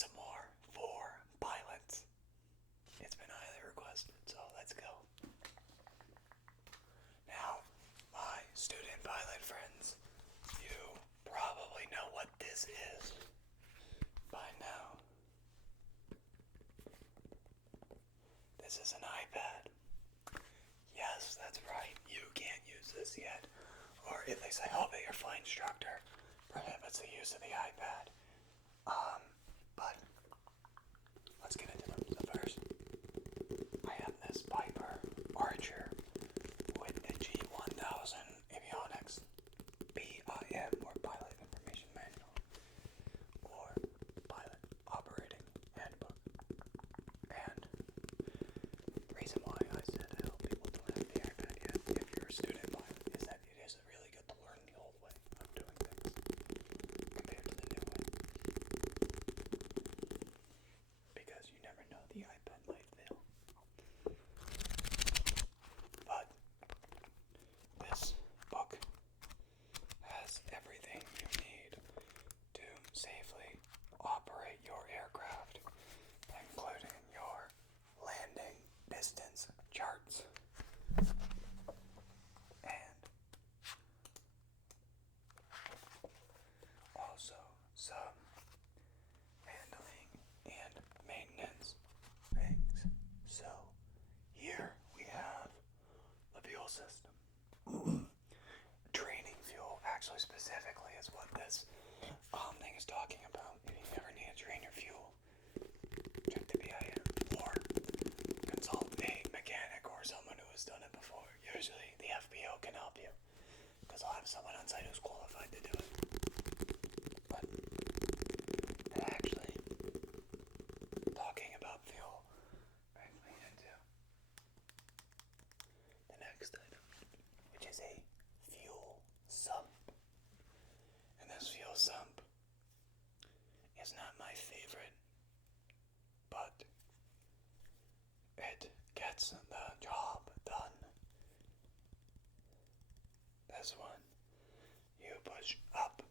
some more for pilots. It's been highly requested, so let's go. Now, my student pilot friends, you probably know what this is by now. This is an iPad. Yes, that's right, you can't use this yet. Or at least I hope that your flight instructor prohibits the use of the iPad. But let's get into them. So first, I have this Piper Archer with the G1000 avionics PIM, or Pilot Information Manual, or Pilot Operating Handbook. And the reason why I said I hope people don't have the iPad yet, if you're a student pilot, is that it is really good to learn the old way of doing things compared to the new way. Because you never know, the iPad might fail. But this book has everything you need to safely operate your aircraft, including your landing distance charts and also some handling and maintenance things. So here we have the fuel system. Training fuel, actually specifically, is what this thing is talking about. If you ever need to train your fuel, check the BIM or consult a mechanic or someone who has done it before. Usually the FBO can help you, because I'll have someone on site who's qualified to do it. But actually, talking about fuel brings me into the next item, which is a fuel sump. And this fuel sump is not my favorite, but it gets the job done. This one, you push up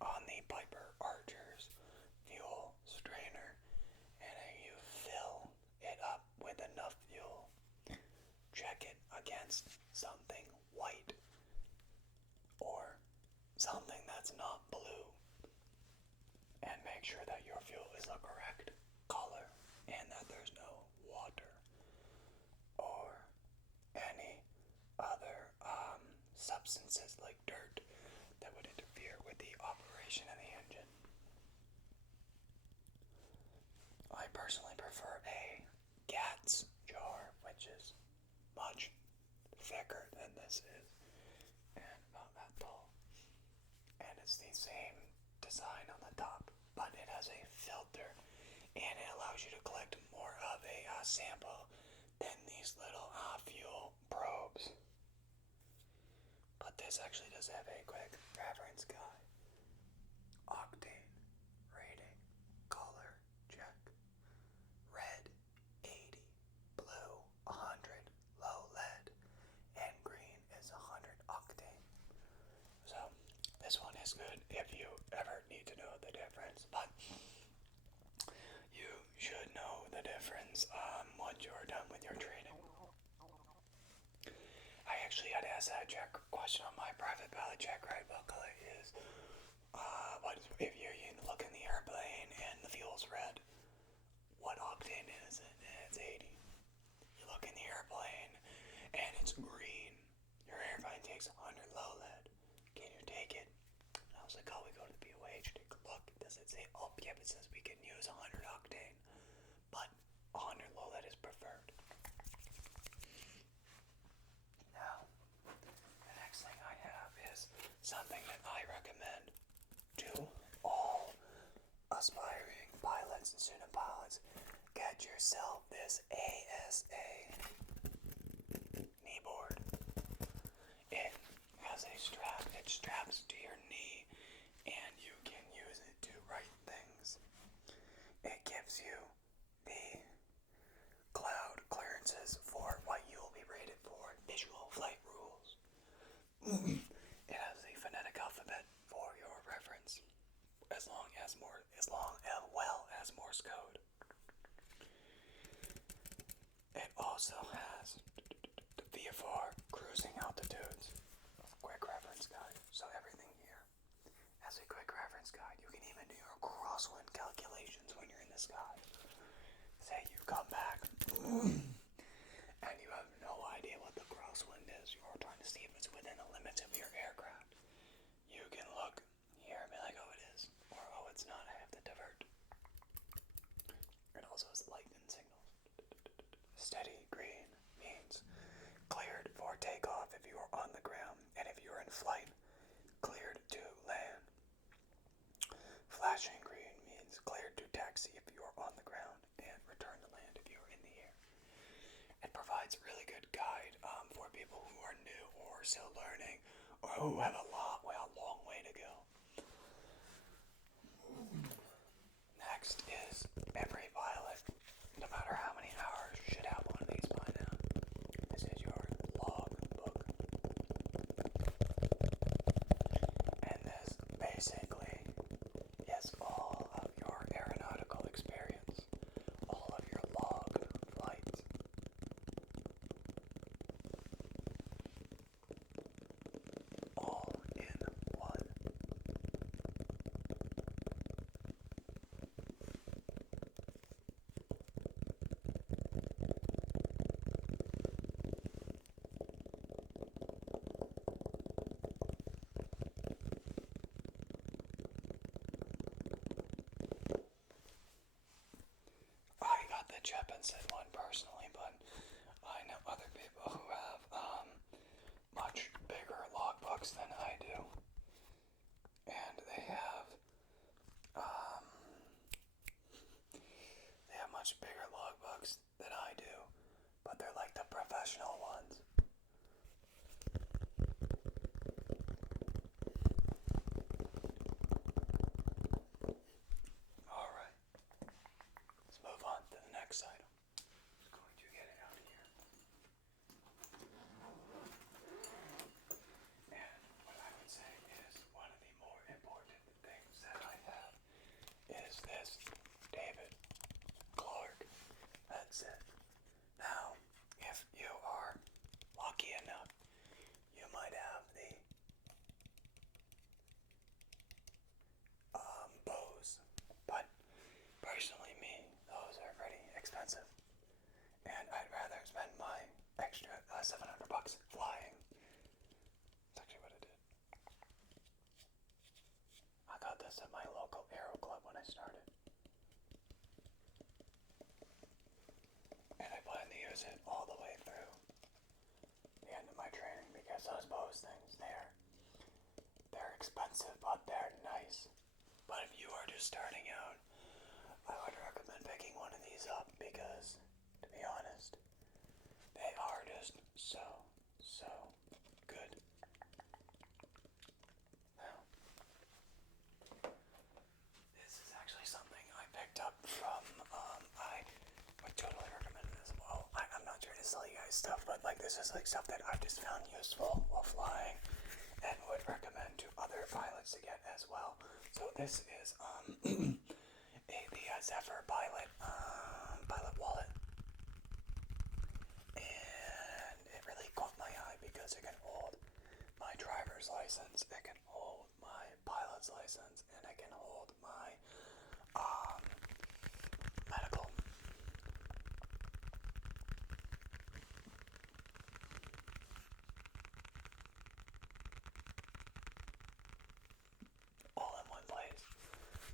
on the Piper Archer's fuel strainer, and then you fill it up with enough fuel. Check it against something white or something that's not blue, and make sure that your fuel is the correct color and that there's no water or any other substances like dirt that would interfere with the operation of the engine. I personally prefer a GATS jar, which is much thicker than this is, and about that tall. And it's the same design on the top, but it has a filter, and it allows you to collect more of a sample than these little fuel probes. But this actually does have a quick reference guide. Octane rating, color check. Red 80, blue 100, low lead, and green is 100 octane. So this one is good if you ever need to know the difference, but you should know the difference once you're done with your training. I actually had to ask that question on my private pilot check, right? What color is, if you look in the airplane and the fuel's red, what octane is it? And it's 80. You look in the airplane and it's green, your airplane takes 100 low lead. Can you take it? And I was like, oh, we go to the BOH, take a look. Does it say, oh, yep, it says we can use 100 octane, but 100 low lead is preferred. Now, the next thing I have is something that I recommend to all aspiring pilots and student pilots. Get yourself this ASA Kneeboard. It has a strap. It straps to your knee, and you can use it to write things. It gives you the cloud clearances for what you will be rated for, visual flight rules. It has the phonetic alphabet for your reference, as well as Morse it provides really good guide for people who are new or still learning or who have a long way to go. Next is every pilot, no matter how many hours, should have one of these by now. This is your logbook. And this basically is all of your aeronautical experience, all of your logged flights. All in one. I got the Jeppesen one personally, but I know other people who have much bigger logbooks than I do, and they have much bigger logbooks than I do, but they're like the professional ones. Alright, let's move on to the next item. Just going to get it out here. And what I would say is one of the more important things that I have is this David Clark headset. Now, if you are lucky enough, you might have the Bose, but personally those are pretty expensive, and I'd rather spend my extra $700 flying. That's actually what I did. I got this at my local aero club when I started, and I plan to use it all the way through the end of my training because those Bose things, they're expensive, but they're nice. But if you are just starting out, I would recommend picking one of these up because, to be honest, they are just so good. Now, this is actually something I picked up from, I would totally recommend it as well. I'm not trying to sell you guys stuff, but like this is like stuff that I've just found useful while flying and would recommend to other pilots to get as well. So this is the Zephyr pilot wallet, and it really caught my eye because it can hold my driver's license, it can hold my pilot's license, and it can hold my medical. All in one place.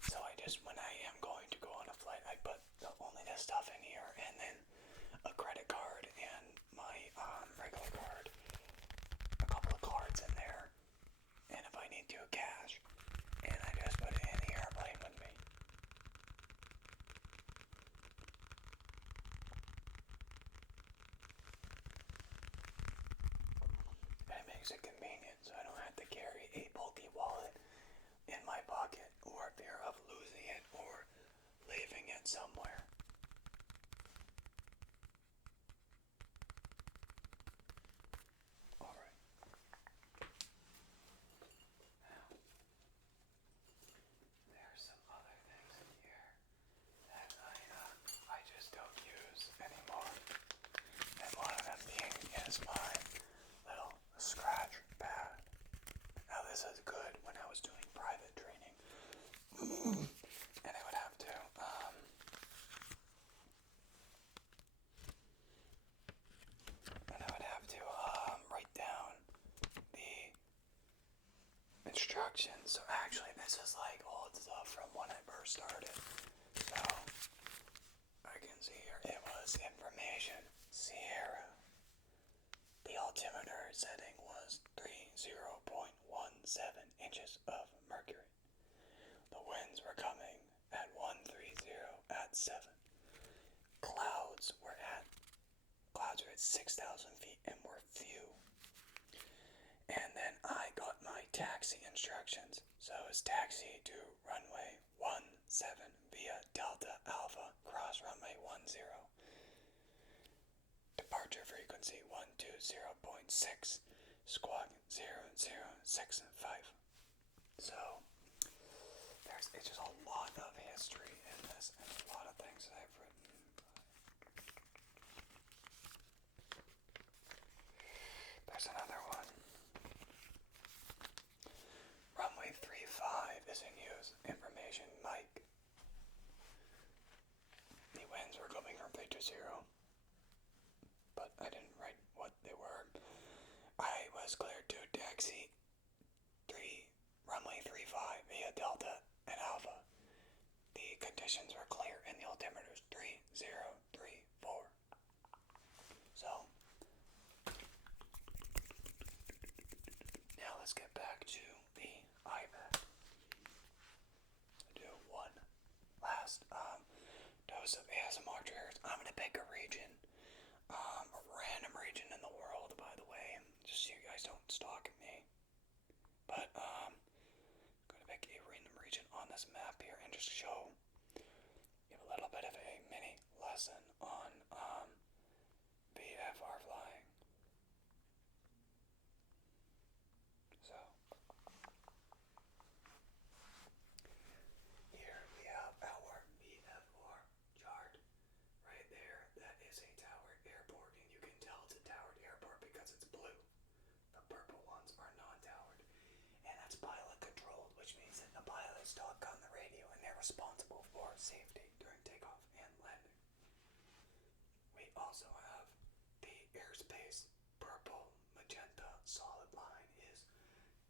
So when I am going to go on a flight, I put only this stuff in here, and then a credit card and my regular card, a couple of cards in there, and if I need to, cash, and I just put it in the airplane with me. And it makes it convenient, so I don't have to carry a bulky wallet in my pocket or fear of losing it or leaving it somewhere. Alright. Now, there's some other things in here that I just don't use anymore. And one of them is my little scratch pad. Now this is good when I was doing private training. And I would have to write down the instructions. So actually this is like old stuff from when I first started. So I can see here it was information Sierra. The altimeter setting was 30.17 inches of mercury. The winds were coming at 130 at 7. Clouds were at 6,000 feet and were few. And then I got my taxi instructions. So it's taxi to runway 17 via Delta Alpha, cross runway 10. Departure frequency 120.6, squawk 0065. So it's just a lot of history in this and a lot of things that I've written. There's another one. Runway 35 is in use. Information, Mike. The winds were coming from 320, but I didn't write what they were. I was cleared to taxi runway 35 via Delta and Alpha. The conditions were clear and the altimeter is 3034. So, now let's get back to the iPad. Do one last dose of ASMR triggers. I'm gonna pick a region, a random region in the world, by the way, just so you guys don't stalk me. But I'm gonna pick a random region on this map here and just show you a little bit of a mini lesson on VFR flying. So here we have our VFR chart right there. That is a towered airport, and you can tell it's a towered airport because it's blue. The purple ones are non-towered, and that's pilot controlled, which means that the pilots talk on the radio and they're responsible for safety during takeoff and landing. We also have the airspace. Purple, magenta, solid line is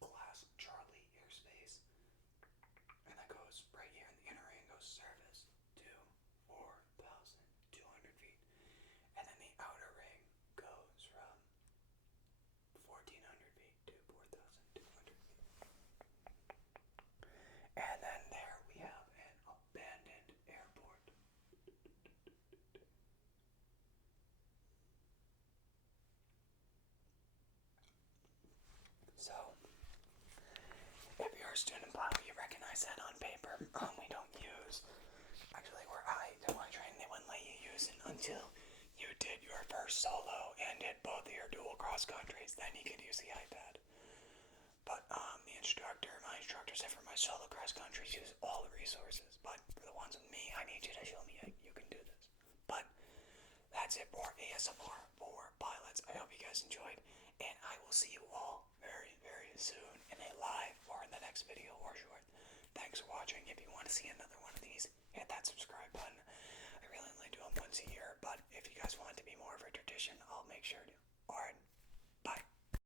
Class Charlie airspace, and that goes right here in the inner ring, goes service to 4,200 feet, and then the outer ring goes from 1,400 feet to 4,200 feet. And then there we have an abandoned airport. So, if you're a student pilot, you recognize that on paper. We don't use, actually where I did my training, they wouldn't let you use it until you did your first solo and did both of your dual cross countries, then you could use the iPad. But my instructor said for my solo cross countries, use all the resources. But for the ones with me, I need you to show me you can do this. But that's it for ASMR for pilots. I hope you guys enjoyed, and I will see you all very, very soon in a live or in the next video or short. Thanks for watching. If you want to see another one of these, hit that subscribe button.